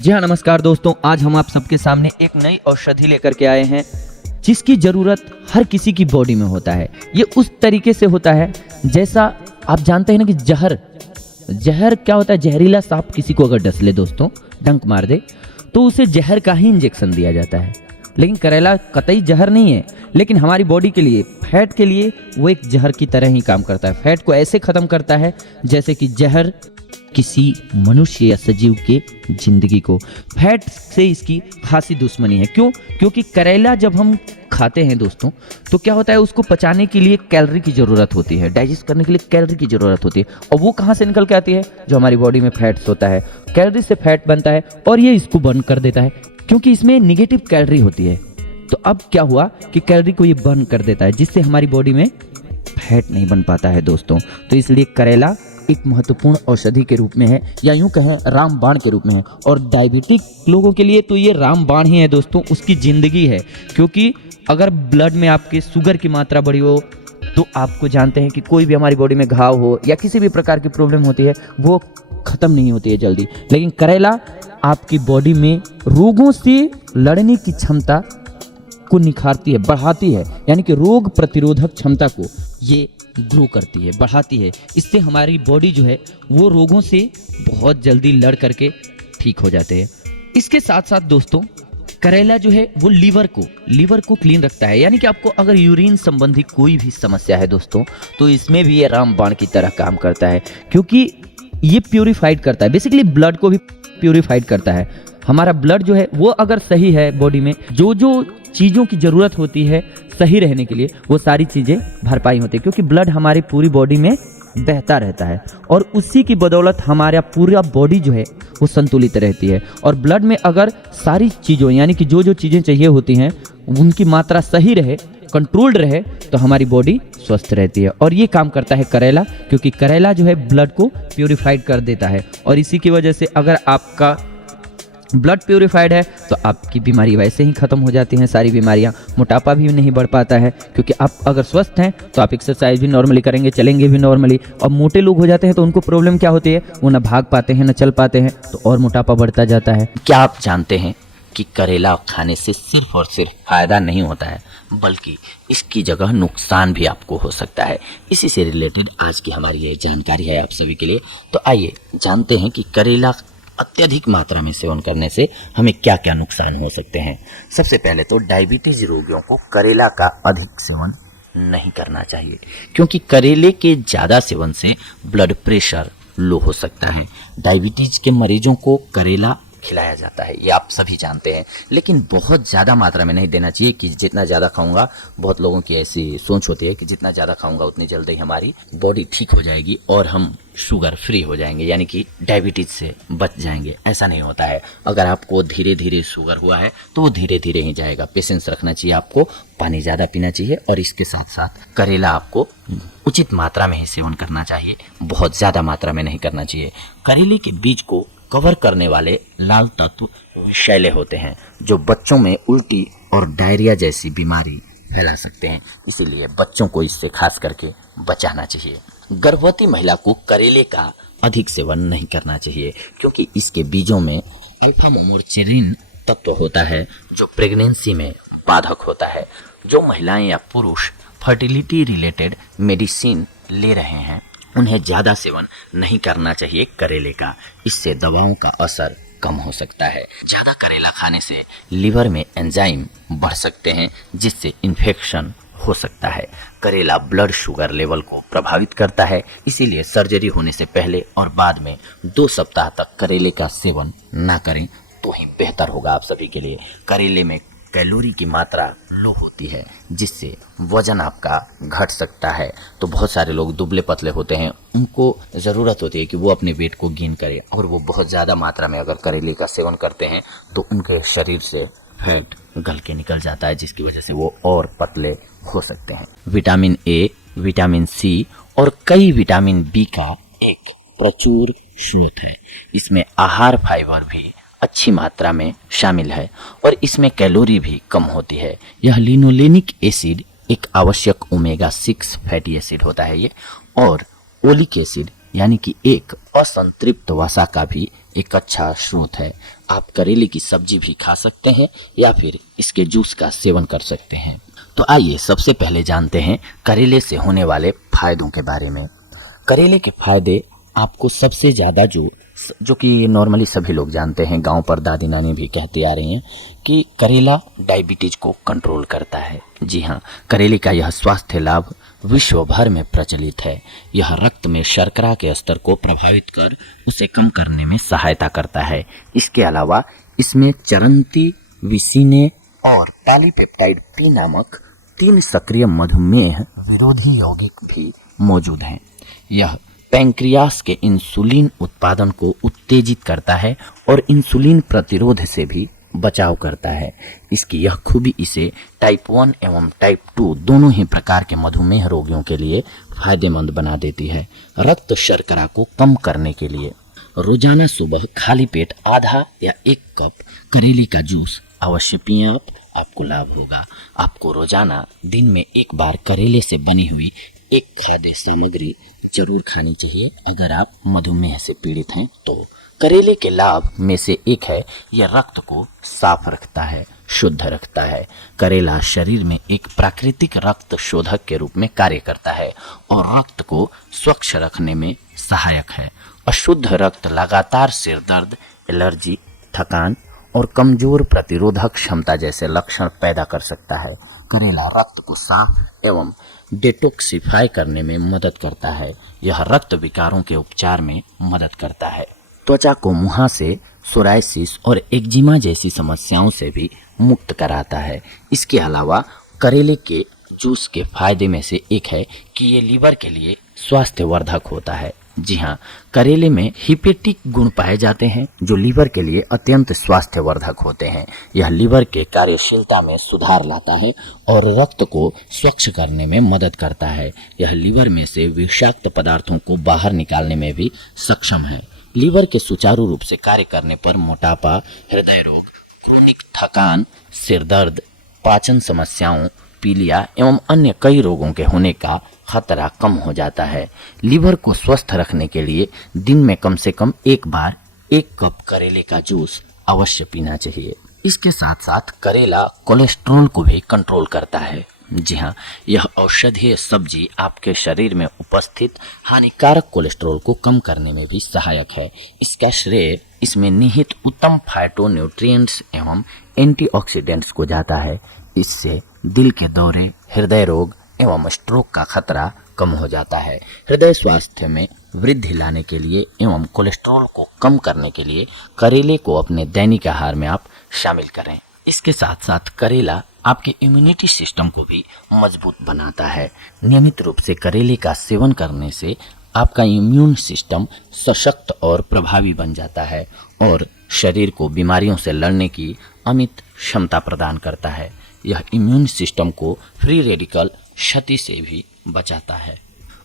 जी हाँ, नमस्कार दोस्तों। आज हम आप सबके सामने एक नई औषधि लेकर के आए हैं जिसकी ज़रूरत हर किसी की बॉडी में होता है। ये उस तरीके से होता है जैसा आप जानते हैं ना कि जहर क्या होता है। जहरीला सांप किसी को अगर डस ले दोस्तों, डंक मार दे, तो उसे जहर का ही इंजेक्शन दिया जाता है। लेकिन करेला कतई जहर नहीं है, लेकिन हमारी बॉडी के लिए, फैट के लिए वो एक जहर की तरह ही काम करता है। फैट को ऐसे ख़त्म करता है जैसे कि जहर किसी मनुष्य या सजीव के जिंदगी को। फैट से इसकी खासी दुश्मनी है। क्यों? क्योंकि करेला जब हम खाते हैं दोस्तों, तो क्या होता है, उसको पचाने के लिए कैलोरी की ज़रूरत होती है, डाइजेस्ट करने के लिए कैलोरी की ज़रूरत होती है। और वो कहाँ से निकल के आती है? जो हमारी बॉडी में फैट्स होता है, कैलोरी से फैट बनता है और ये इसको बर्न कर देता है, क्योंकि इसमें निगेटिव कैलोरी होती है। तो अब क्या हुआ कि कैलोरी को ये बर्न कर देता है, जिससे हमारी बॉडी में फैट नहीं बन पाता है दोस्तों। तो इसलिए करेला एक महत्वपूर्ण औषधि के रूप में है, या यूं कहें रामबाण के रूप में है। और डायबिटिक लोगों के लिए तो ये रामबाण ही है दोस्तों, उसकी ज़िंदगी है। क्योंकि अगर ब्लड में आपके शुगर की मात्रा बढ़ी हो, तो आपको जानते हैं कि कोई भी हमारी बॉडी में घाव हो या किसी भी प्रकार की प्रॉब्लम होती है, वो ख़त्म नहीं होती है जल्दी। लेकिन करेला आपकी बॉडी में रोगों से लड़ने की क्षमता को निखारती है, बढ़ाती है। यानी कि रोग प्रतिरोधक क्षमता को ये ग्रो करती है, बढ़ाती है। इससे हमारी बॉडी जो है वो रोगों से बहुत जल्दी लड़ करके ठीक हो जाते हैं। इसके साथ साथ दोस्तों, करेला जो है वो लीवर को क्लीन रखता है। यानी कि आपको अगर यूरिन संबंधी कोई भी समस्या है दोस्तों, तो इसमें भी ये रामबाण की तरह काम करता है, क्योंकि ये प्यूरिफाइड करता है। बेसिकली ब्लड को भी प्यूरिफाइड करता है। हमारा ब्लड जो है वो अगर सही है, बॉडी में जो जो चीज़ों की ज़रूरत होती है सही रहने के लिए, वो सारी चीज़ें भरपाई होती है। क्योंकि ब्लड हमारी पूरी बॉडी में बहता रहता है और उसी की बदौलत हमारा पूरा बॉडी जो है वो संतुलित रहती है। और ब्लड में अगर सारी चीज़ों, यानी कि जो जो चीज़ें चाहिए होती हैं, उनकी मात्रा सही रहे, कंट्रोल्ड रहे, तो हमारी बॉडी स्वस्थ रहती है। और ये काम करता है करेला, क्योंकि करेला जो है ब्लड को प्यूरिफाइड कर देता है। और इसी की वजह से अगर आपका ब्लड प्यूरिफाइड है तो आपकी बीमारी वैसे ही ख़त्म हो जाती हैं, सारी बीमारियां। मोटापा भी नहीं बढ़ पाता है, क्योंकि आप अगर स्वस्थ हैं तो आप एक्सरसाइज भी नॉर्मली करेंगे, चलेंगे भी नॉर्मली। और मोटे लोग हो जाते हैं तो उनको प्रॉब्लम क्या होती है, वो ना भाग पाते हैं, ना चल पाते हैं, तो और मोटापा बढ़ता जाता है। क्या आप जानते हैं कि करेला खाने से सिर्फ और सिर्फ फायदा नहीं होता है, बल्कि इसकी जगह नुकसान भी आपको हो सकता है। इसी से रिलेटेड आज की हमारी ये जानकारी है आप सभी के लिए। तो आइए जानते हैं कि करेला अत्यधिक मात्रा में सेवन करने से हमें क्या क्या नुकसान हो सकते हैं। सबसे पहले तो डायबिटीज रोगियों को करेला का अधिक सेवन नहीं करना चाहिए, क्योंकि करेले के ज़्यादा सेवन से ब्लड प्रेशर लो हो सकता है। डायबिटीज के मरीजों को करेला खिलाया जाता है, ये आप सभी जानते हैं, लेकिन बहुत ज़्यादा मात्रा में नहीं देना चाहिए कि जितना ज़्यादा खाऊंगा, बहुत लोगों की ऐसी सोच होती है कि जितना ज़्यादा खाऊंगा उतनी जल्दी हमारी बॉडी ठीक हो जाएगी और हम शुगर फ्री हो जाएंगे, यानी कि डायबिटीज से बच जाएंगे। ऐसा नहीं होता है। अगर आपको धीरे धीरे शुगर हुआ है तो वो धीरे धीरे ही जाएगा। पेशेंस रखना चाहिए आपको, पानी ज़्यादा पीना चाहिए, और इसके साथ साथ करेला आपको उचित मात्रा में ही सेवन करना चाहिए, बहुत ज़्यादा मात्रा में नहीं करना चाहिए। करेले के बीज को कवर करने वाले लाल तत्व विषैले होते हैं, जो बच्चों में उल्टी और डायरिया जैसी बीमारी फैला सकते हैं। इसीलिए बच्चों को इससे खास करके बचाना चाहिए। गर्भवती महिला को करेले का अधिक सेवन नहीं करना चाहिए, क्योंकि इसके बीजों में अल्फा मोमोर्चेरिन तत्व होता है, जो प्रेगनेंसी में बाधक होता है। जो महिलाएं या पुरुष फर्टिलिटी रिलेटेड मेडिसिन ले रहे हैं, उन्हें ज़्यादा सेवन नहीं करना चाहिए करेले का। इससे दवाओं का असर कम हो सकता है। ज़्यादा करेला खाने से लिवर में एंजाइम बढ़ सकते हैं, जिससे इन्फेक्शन हो सकता है। करेला ब्लड शुगर लेवल को प्रभावित करता है, इसीलिए सर्जरी होने से पहले और बाद में 2 सप्ताह तक करेले का सेवन ना करें तो ही बेहतर होगा आप सभी के लिए। करेले में कैलोरी की मात्रा लो होती है, जिससे वजन आपका घट सकता है। तो बहुत सारे लोग दुबले पतले होते हैं, उनको ज़रूरत होती है कि वो अपने वेट को गेन करें, और वो बहुत ज़्यादा मात्रा में अगर करेले का सेवन करते हैं तो उनके शरीर से फैट गल के निकल जाता है, जिसकी वजह से वो और पतले हो सकते हैं। विटामिन ए, विटामिन सी और कई विटामिन बी का एक प्रचुर स्रोत है। इसमें आहार फाइबर भी अच्छी मात्रा में शामिल है और इसमें कैलोरी भी कम होती है। यह लिनोलेनिक एसिड एक आवश्यक ओमेगा 6 फैटी एसिड होता है ये, और ओलिक एसिड यानी कि एक असंतृप्त वसा का भी एक अच्छा स्रोत है। आप करेले की सब्जी भी खा सकते हैं या फिर इसके जूस का सेवन कर सकते हैं। तो आइए सबसे पहले जानते हैं करेले से होने वाले फायदों के बारे में। करेले के फायदे आपको सबसे ज़्यादा जो कि नॉर्मली सभी लोग जानते हैं, गांव पर दादी नानी भी कहती आ रही हैं कि करेला डायबिटीज को कंट्रोल करता है। जी हाँ, करेले का यह स्वास्थ्य लाभ विश्व भर में प्रचलित है। यह रक्त में शर्करा के स्तर को प्रभावित कर उसे कम करने में सहायता करता है। इसके अलावा इसमें चरंती, विसिने और पॉलीपेप्टाइड पी नामक 3 सक्रिय मधुमेह विरोधी यौगिक भी मौजूद हैं। यह पैंक्रियास के इंसुलिन उत्पादन को उत्तेजित करता है और इंसुलिन प्रतिरोध से भी बचाव करता है। इसकी यह खूबी इसे टाइप 1 एवं टाइप 2 दोनों ही प्रकार के मधुमेह रोगियों के लिए फायदेमंद बना देती है। रक्त शर्करा को कम करने के लिए रोजाना सुबह खाली पेट आधा या 1 कप करेले का जूस अवश्य पिएं आपको लाभ होगा। आपको रोजाना दिन में 1 बार करेले से बनी हुई एक खाद्य सामग्री जरूर खानी चाहिए अगर आप मधुमेह से पीड़ित हैं तो। करेले के लाभ में से एक है यह रक्त को साफ रखता है, शुद्ध रखता है। करेला शरीर में एक प्राकृतिक रक्त शोधक के रूप में कार्य करता है और रक्त को स्वच्छ रखने में सहायक है। अशुद्ध रक्त लगातार सिर दर्द, एलर्जी, थकान और कमजोर प्रतिरोधक क्षमता जैसे लक्षण पैदा कर सकता है। करेला रक्त को साफ एवं डिटॉक्सिफाई करने में मदद करता है। यह रक्त विकारों के उपचार में मदद करता है। त्वचा को मुहासे, सोराइसिस और एक्जिमा जैसी समस्याओं से भी मुक्त कराता है। इसके अलावा करेले के जूस के फायदे में से एक है कि ये लीवर के लिए स्वास्थ्यवर्धक होता है। जी हाँ, करेले में हिपेटिक गुण पाए जाते हैं जो लीवर के लिए अत्यंत स्वास्थ्यवर्धक होते हैं। यह लीवर के कार्यशीलता में सुधार लाता है और रक्त को स्वच्छ करने में मदद करता है। यह लीवर में से विषाक्त पदार्थों को बाहर निकालने में भी सक्षम है। लीवर के सुचारू रूप से कार्य करने पर मोटापा, हृदय रोग, क्रोनिक थकान, सिर दर्द, पाचन समस्याओं, पीलिया एवं अन्य कई रोगों के होने का खतरा कम हो जाता है। लीवर को स्वस्थ रखने के लिए दिन में कम से कम 1 बार 1 कप करेले का जूस अवश्य पीना चाहिए। इसके साथ साथ करेला कोलेस्ट्रॉल को भी कंट्रोल करता है। जी हाँ, यह औषधीय सब्जी आपके शरीर में उपस्थित हानिकारक कोलेस्ट्रॉल को कम करने में भी सहायक है। इसका श्रेय इसमें निहित उत्तम फाइटोन्यूट्रिएंट्स एवं एंटीऑक्सीडेंट्स को जाता है। इससे दिल के दौरे, हृदय रोग एवं स्ट्रोक का खतरा कम हो जाता है। हृदय स्वास्थ्य में वृद्धि लाने के लिए एवं कोलेस्ट्रॉल को कम करने के लिए करेले को अपने दैनिक आहार में आप शामिल करें। इसके साथ साथ करेला आपके इम्यूनिटी सिस्टम को भी मजबूत बनाता है। नियमित रूप से करेले का सेवन करने से आपका इम्यून सिस्टम सशक्त और प्रभावी बन जाता है और शरीर को बीमारियों से लड़ने की अमित क्षमता प्रदान करता है। यह इम्यून सिस्टम को फ्री रेडिकल क्षति से भी बचाता है।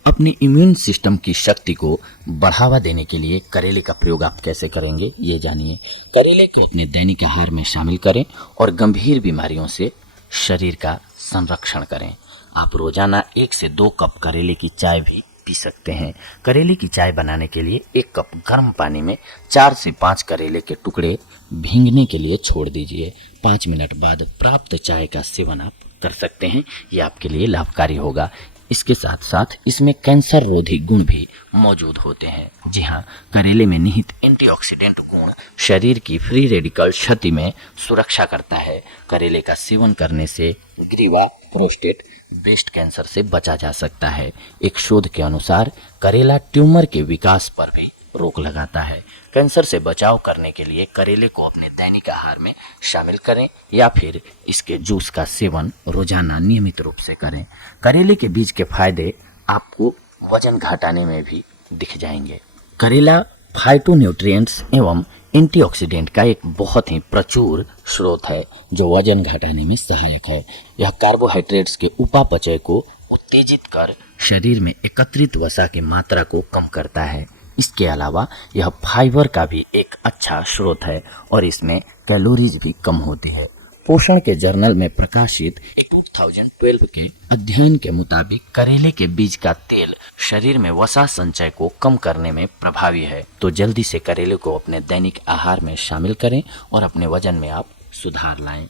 अपने इम्यून सिस्टम की शक्ति को बढ़ावा देने के लिए करेले का प्रयोग आप कैसे करेंगे ये जानिए। करेले को अपने दैनिक आहार में शामिल करें और गंभीर बीमारियों से शरीर का संरक्षण करें। आप रोजाना 1 से 2 कप करेले की चाय भी पी सकते हैं। करेले की चाय बनाने के लिए 1 कप गर्म पानी में 4 से 5 करेले के टुकड़े भीगने के लिए छोड़ दीजिए। 5 मिनट बाद प्राप्त चाय का सेवन आप कर सकते हैं। ये आपके लिए लाभकारी होगा। इसके साथ साथ इसमें कैंसर रोधी गुण भी मौजूद होते हैं। जी हाँ, करेले में निहित एंटीऑक्सीडेंट गुण शरीर की फ्री रेडिकल क्षति में सुरक्षा करता है। करेले का सेवन करने से ग्रीवा, प्रोस्टेट, ब्रेस्ट कैंसर से बचा जा सकता है। एक शोध के अनुसार करेला ट्यूमर के विकास पर भी रोक लगाता है। कैंसर से बचाव करने के लिए करेले को अपने दैनिक आहार में शामिल करें या फिर इसके जूस का सेवन रोजाना नियमित रूप से करें। करेले के बीज के फायदे आपको वजन घटाने में भी दिख जाएंगे। करेला फाइटोन्यूट्रिएंट्स एवं एंटीऑक्सीडेंट का एक बहुत ही प्रचुर स्रोत है जो वजन घटाने में सहायक है। यह कार्बोहाइड्रेट्स के उपापचय को उत्तेजित कर शरीर में एकत्रित वसा की मात्रा को कम करता है। इसके अलावा यह फाइबर का भी एक अच्छा स्रोत है और इसमें कैलोरीज भी कम होती है। पोषण के जर्नल में प्रकाशित 2012 के अध्ययन के मुताबिक करेले के बीज का तेल शरीर में वसा संचय को कम करने में प्रभावी है। तो जल्दी से करेले को अपने दैनिक आहार में शामिल करें और अपने वजन में आप सुधार लाएं।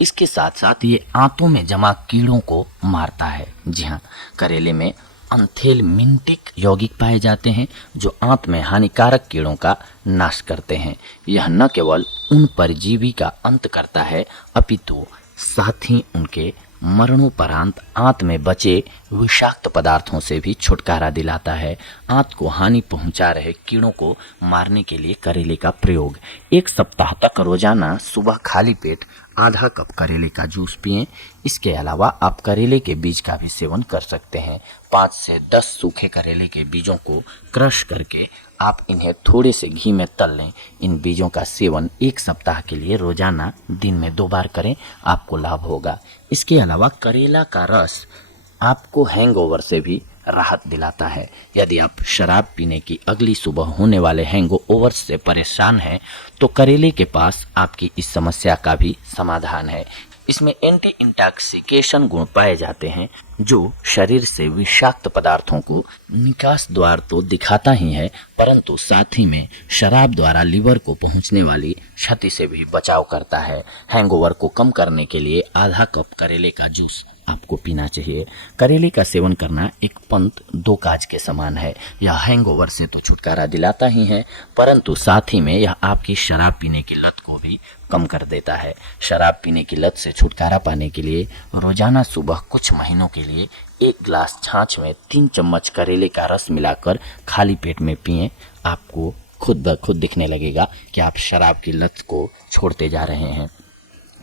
इसके साथ साथ ये आंतों में जमा कीड़ों को मारता है। जी हाँ, करेले में एंथेलमिंटिक यौगिक पाए जाते हैं जो आंत में हानिकारक कीड़ों का नाश करते हैं। यह न केवल उन परजीवी का अंत करता है अपितु साथ ही उनके मरणोपरांत आंत में बचे विषाक्त पदार्थों से भी छुटकारा दिलाता है। आंत को हानि पहुंचा रहे कीड़ों को मारने के लिए करेले का प्रयोग 1 सप्ताह तक रोजाना सुबह खाली पेट आधा कप करेले का जूस पिएं। इसके अलावा आप करेले के बीज का भी सेवन कर सकते हैं। 5 से 10 सूखे करेले के बीजों को क्रश करके आप इन्हें थोड़े से घी में तल लें। इन बीजों का सेवन 1 सप्ताह के लिए रोजाना दिन में 2 बार करें, आपको लाभ होगा। इसके अलावा करेला का रस आपको हैंगओवर से भी राहत दिलाता है। यदि आप शराब पीने की अगली सुबह होने वाले हैंगओवर से परेशान हैं तो करेले के पास आपकी इस समस्या का भी समाधान है। इसमें एंटी इंटॉक्सिकेशन गुण पाए जाते हैं जो शरीर से विषाक्त पदार्थों को निकास द्वार तो दिखाता ही है परंतु साथ ही में शराब द्वारा लीवर को पहुंचने वाली क्षति से भी बचाव करता है। हैंगओवर को कम करने के लिए आधा कप करेले का जूस आपको पीना चाहिए। करेले का सेवन करना एक पंथ 2 काज के समान है। यह हैंगओवर से तो छुटकारा दिलाता ही है परंतु साथ ही में यह आपकी शराब पीने की लत को भी कम कर देता है। शराब पीने की लत से छुटकारा पाने के लिए रोजाना सुबह कुछ महीनों के लिए 1 गिलास छाछ में 3 चम्मच करेले का रस मिलाकर खाली पेट में पिएं। आपको खुद ब खुद दिखने लगेगा कि आप शराब की लत को छोड़ते जा रहे हैं।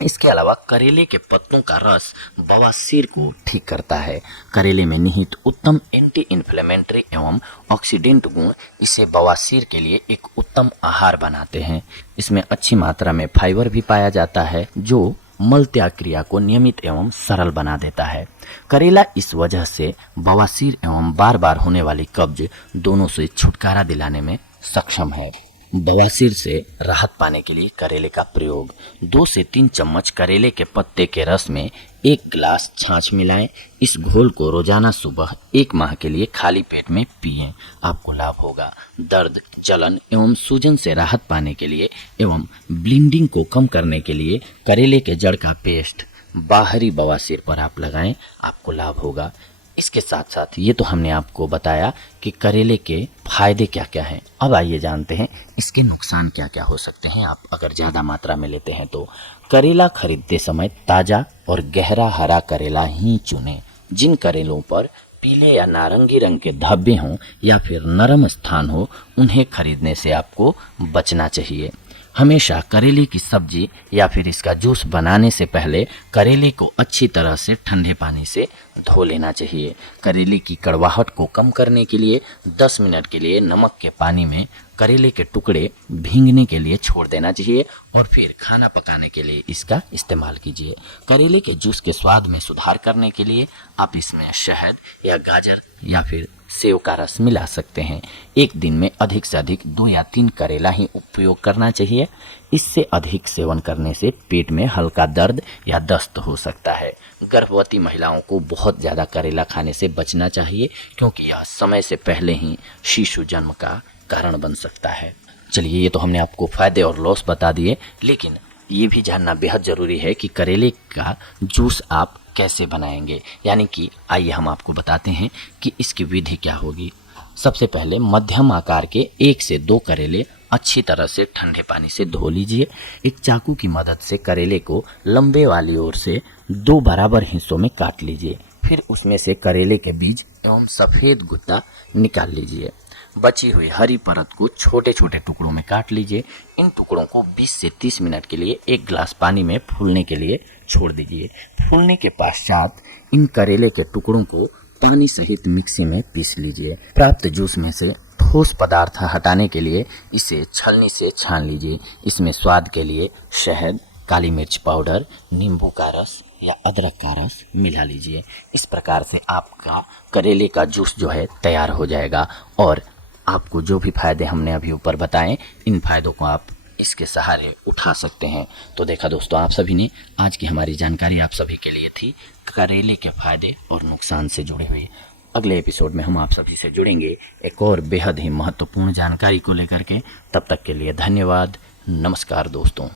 इसके अलावा करेले के पत्तों का रस बवासीर को ठीक करता है। करेले में निहित उत्तम एंटी इन्फ्लेमेटरी एवं ऑक्सीडेंट गुण इसे बवासीर के लिए एक उत्तम आहार बनाते हैं। इसमें अच्छी मात्रा में फाइबर भी पाया जाता है जो मल त्याग क्रिया को नियमित एवं सरल बना देता है। करेला इस वजह से बवासीर एवं बार बार होने वाली कब्ज दोनों से छुटकारा दिलाने में सक्षम है। बवासीर से राहत पाने के लिए करेले का प्रयोग 2 से 3 चम्मच करेले के पत्ते के रस में 1 गिलास छाछ मिलाएं। इस घोल को रोजाना सुबह 1 माह के लिए खाली पेट में पिएं, आपको लाभ होगा। दर्द, जलन एवं सूजन से राहत पाने के लिए एवं ब्लीडिंग को कम करने के लिए करेले के जड़ का पेस्ट बाहरी बवासीर पर आप लगाएं, आपको लाभ होगा। इसके साथ साथ ये तो हमने आपको बताया कि करेले के फायदे क्या क्या हैं। अब आइए जानते हैं इसके नुकसान क्या क्या हो सकते हैं आप अगर ज़्यादा मात्रा में लेते हैं तो। करेला खरीदते समय ताज़ा और गहरा हरा करेला ही चुनें। जिन करेलों पर पीले या नारंगी रंग के धब्बे हों या फिर नरम स्थान हो उन्हें खरीदने से आपको बचना चाहिए। हमेशा करेले की सब्जी या फिर इसका जूस बनाने से पहले करेले को अच्छी तरह से ठंडे पानी से धो लेना चाहिए। करेले की कड़वाहट को कम करने के लिए 10 मिनट के लिए नमक के पानी में करेले के टुकड़े भीगने के लिए छोड़ देना चाहिए और फिर खाना पकाने के लिए इसका इस्तेमाल कीजिए। करेले के जूस के स्वाद में सुधार करने के लिए आप इसमें शहद या गाजर या फिर सेव का रस मिला सकते हैं। एक दिन में अधिक से अधिक 2 या 3 करेला ही उपयोग करना चाहिए। इससे अधिक सेवन करने से पेट में हल्का दर्द या दस्त हो सकता है। गर्भवती महिलाओं को बहुत ज़्यादा करेला खाने से बचना चाहिए क्योंकि यह समय से पहले ही शिशु जन्म का कारण बन सकता है। चलिए, ये तो हमने आपको फायदे और लॉस बता दिए, लेकिन ये भी जानना बेहद ज़रूरी है कि करेले का जूस आप कैसे बनाएंगे। यानी कि आइए हम आपको बताते हैं कि इसकी विधि क्या होगी। सबसे पहले मध्यम आकार के 1 से 2 करेले अच्छी तरह से ठंडे पानी से धो लीजिए। एक चाकू की मदद से करेले को लंबे वाली ओर से 2 बराबर हिस्सों में काट लीजिए। फिर उसमें से करेले के बीज एवं सफ़ेद गुद्दा निकाल लीजिए। बची हुई हरी परत को छोटे छोटे टुकड़ों में काट लीजिए। इन टुकड़ों को 20 से 30 मिनट के लिए 1 गिलास पानी में फूलने के लिए छोड़ दीजिए। फूलने के पश्चात इन करेले के टुकड़ों को पानी सहित मिक्सी में पीस लीजिए। प्राप्त जूस में से ठोस पदार्थ हटाने के लिए इसे छलनी से छान लीजिए। इसमें स्वाद के लिए शहद, काली मिर्च पाउडर, नींबू का रस या अदरक का रस मिला लीजिए। इस प्रकार से आपका करेले का जूस जो है तैयार हो जाएगा और आपको जो भी फायदे हमने अभी ऊपर बताएं इन फायदों को आप इसके सहारे उठा सकते हैं। तो देखा दोस्तों, आप सभी ने आज की हमारी जानकारी आप सभी के लिए थी करेले के फायदे और नुकसान से जुड़े हुए। अगले एपिसोड में हम आप सभी से जुड़ेंगे एक और बेहद ही महत्वपूर्ण जानकारी को लेकर के। तब तक के लिए धन्यवाद। नमस्कार दोस्तों।